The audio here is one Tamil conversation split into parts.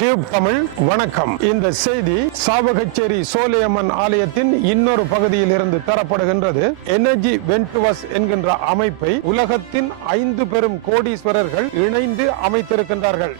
டியூப் தமிழ் வணக்கம். இந்த செய்தி சாவகச்சேரி சோலையம்மன் ஆலயத்தின் இன்னொரு பகுதியில் இருந்து தரப்படுகின்றது. எனர்ஜி வென்டுவஸ் என்கின்ற அமைப்பை உலகத்தின் ஐந்து பெரும் கோடீஸ்வரர்கள் இணைந்து அமைத்திருக்கின்றார்கள்.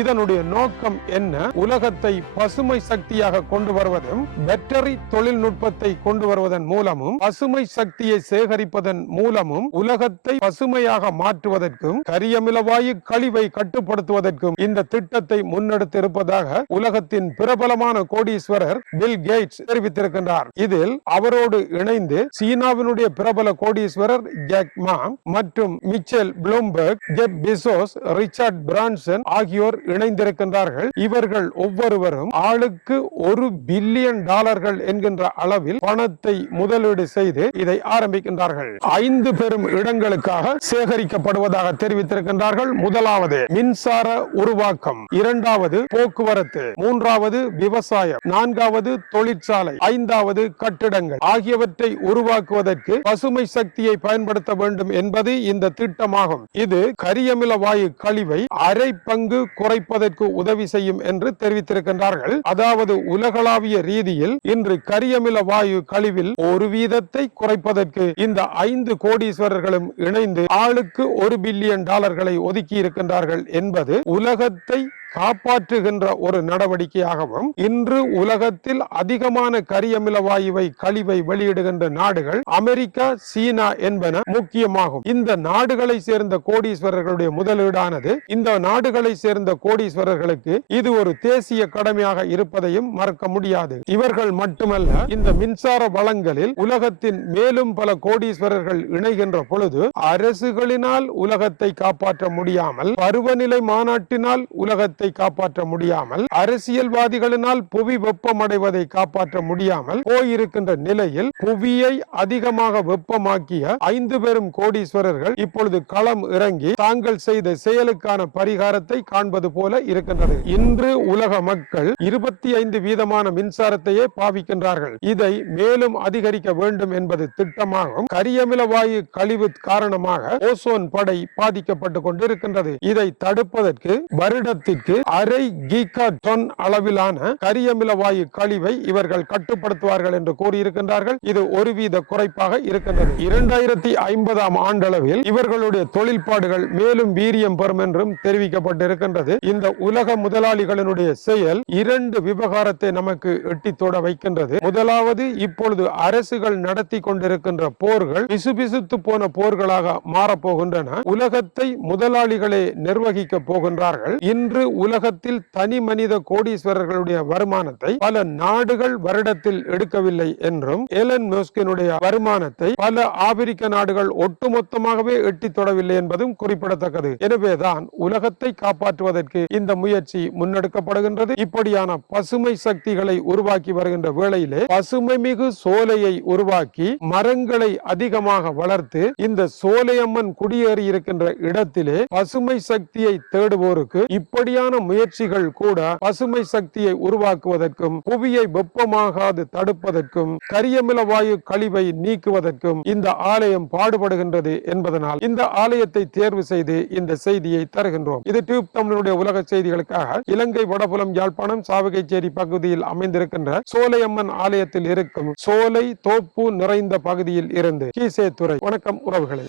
இதனுடைய நோக்கம் என்ன? உலகத்தை பசுமை சக்தியாக கொண்டு வருவதும் பேட்டரி தொழில்நுட்பத்தை கொண்டு வருவதன் மூலமும் பசுமை சக்தியை சேகரிப்பதன் மூலமும் உலகத்தை பசுமையாக மாற்றுவதற்கும் கரியமிலவாயு கழிவை கட்டுப்படுத்துவதற்கும் இந்த திட்டத்தை முன்னெடுத்திருப்பதாக உலகத்தின் பிரபலமான கோடீஸ்வரர் பில் கேட்ஸ் தெரிவித்திருக்கின்றார். இதில் அவரோடு இணைந்து சீனாவினுடைய பிரபல கோடீஸ்வரர் ஜாக் மா மற்றும் Michael Bloomberg Jeff Bezos Richard Branson ஆகியோர் இணைந்திருக்கின்றார்கள். இவர்கள் ஒவ்வொருவரும் ஆளுக்கு ஒரு பில்லியன் டாலர்கள் என்கின்ற அளவில் பணத்தை முதலீடு செய்து இதை ஆரம்பிக்கின்றார்கள். ஐந்து பெரும் இடங்களுக்காக சேகரிக்கப்படுவதாக தெரிவித்திருக்கின்றார்கள். முதலாவது மின்சார உருவாக்கம். இரண்டாவது போக்குவரத்து. மூன்றாவது விவசாயம். நான்காவது தொழிற்சாலை. ஐந்தாவது கட்டிடங்கள். ஆகியவற்றை உருவாக்குவதற்கு பசுமை சக்தியை பயன்படுத்த வேண்டும் என்பது இந்த திட்டமாகும். இது கரியமில வாயு கழிவை அரை பங்கு குறை குறைப்பதற்கு உதவி செய்யும் என்று தெரிவித்திருக்கின்றார்கள். அதாவது உலகளாவிய ரீதியில் இன்று கரியமில வாயு கழிவில் ஒரு வீதத்தை குறைப்பதற்கு இந்த ஐந்து கோடீஸ்வரர்களும் இணைந்து ஆளுக்கு ஒரு பில்லியன் டாலர்களை ஒதுக்கி இருக்கின்றார்கள் என்பது உலகத்தை காப்பாற்றுகின்ற ஒரு நடவடிக்கையாகவும் இன்று உலகத்தில் அதிகமான கரியமில வாயுவை கழிவை வெளியிடுகின்ற நாடுகள் அமெரிக்கா சீனா என்பன முக்கியமாகும். இந்த நாடுகளை சேர்ந்த கோடீஸ்வரர்களுடைய முதலீடானது இந்த நாடுகளை சேர்ந்த கோடீஸ்வரர்களுக்கு இது ஒரு தேசிய கடமையாக இருப்பதையும் மறக்க முடியாது. இவர்கள் மட்டுமல்ல இந்த மின்சார வளங்களில் உலகத்தின் மேலும் பல கோடீஸ்வரர்கள் இணைகின்ற பொழுது அரசுகளினால் உலகத்தை காப்பாற்ற முடியாமல் பருவநிலை மாநாட்டினால் உலகத்தை காப்பாற்ற முடியாமல் அரசியல்வாதிகளினால் புவி வெப்பமடைவதை காப்பாற்ற முடியாமல் போயிருக்கின்ற நிலையில் புவியை அதிகமாக வெப்பமாக்கிய ஐந்து பெரும் கோடீஸ்வரர்கள் இப்பொழுது களம் இறங்கி தாங்கள் செய்த செயலுக்கான பரிகாரத்தை காண்பது போல இருக்கின்றது. இன்று உலக மக்கள் இருபத்தி ஐந்து வீதமான மின்சாரத்தையே பாவிக்கின்றார்கள். இதை மேலும் அதிகரிக்க வேண்டும் என்பது திட்டமாகும் கரியமில வாயு கழிவு காரணமாக ஓசோன் படை பாதிக்கப்பட்டு கொண்டிருக்கின்றது. இதை தடுப்பதற்கு வருடத்திற்கு அரை கீகா டன் அளவிலான கரியமில வாயு கழிவை இவர்கள் கட்டுப்படுத்துவார்கள் என்று கூறியிருக்கின்றார்கள். இது ஒருவித குறைப்பாக இருக்கின்றது. இரண்டாயிரத்தி ஐம்பதாம் ஆண்டளவில் இவர்களுடைய தொழில்பாடுகள் மேலும் வீரியம் பெறும் என்றும் தெரிவிக்கப்பட்டிருக்கின்றது. இந்த உலக முதலாளிகளினுடைய செயல் இரண்டு விவகாரத்தை நமக்கு எட்டி தொட வைக்கின்றது. முதலாவது இப்பொழுது அரசுகள் நடத்தி கொண்டிருக்கின்ற போர்கள் பிசுபிசுத்து போன போர்களாக மாறப்போகின்றன உலகத்தை முதலாளிகளே நிர்வகிக்க போகின்றார்கள். இன்று உலகத்தில் தனி மனித கோடீஸ்வரர்களுடைய வருமானத்தை பல நாடுகள் வருடத்தில் எடுக்கவில்லை என்றும் ஏலன் மோஸ்கினுடைய வருமானத்தை பல ஆப்பிரிக்க நாடுகள் ஒட்டுமொத்தமாகவே எட்டி தொடவில்லை என்பதும் குறிப்பிடத்தக்கது. எனவேதான் உலகத்தை காப்பாற்றுவதற்கு இந்த முயற்சி முன்னெடுக்கப்படுகின்றது. இப்படியான பசுமை சக்திகளை உருவாக்கி வருகின்ற வேளையிலே பசுமை மிகு சோலையை உருவாக்கி மரங்களை அதிகமாக வளர்த்து இந்த சோலையம்மன் குடியேறி இருக்கின்ற இடத்திலே பசுமை சக்தியை தேடுவோருக்கு இப்படியான முயற்சிகள் கூட பசுமை சக்தியை உருவாக்குவதற்கும் புவியை வெப்பமாகாது தடுப்பதற்கும் கரியமில வாயு கழிவை நீக்குவதற்கும் இந்த ஆலயம் பாடுபடுகின்றது என்பதனால் இந்த ஆலயத்தை தேர்வு செய்து இந்த செய்தியை தருகின்றோம். இது டியூப் தமிழனுடைய உலக செய்திகளுக்காக இலங்கை வடபுலம் யாழ்ப்பாணம் சாவகைச்சேரி பகுதியில் அமைந்திருக்கின்ற சோலையம்மன் ஆலயத்தில் இருக்கும் சோலை தோப்பு நிறைந்த பகுதியில் இருந்து கீசே துறை வணக்கம் உறவுகளே.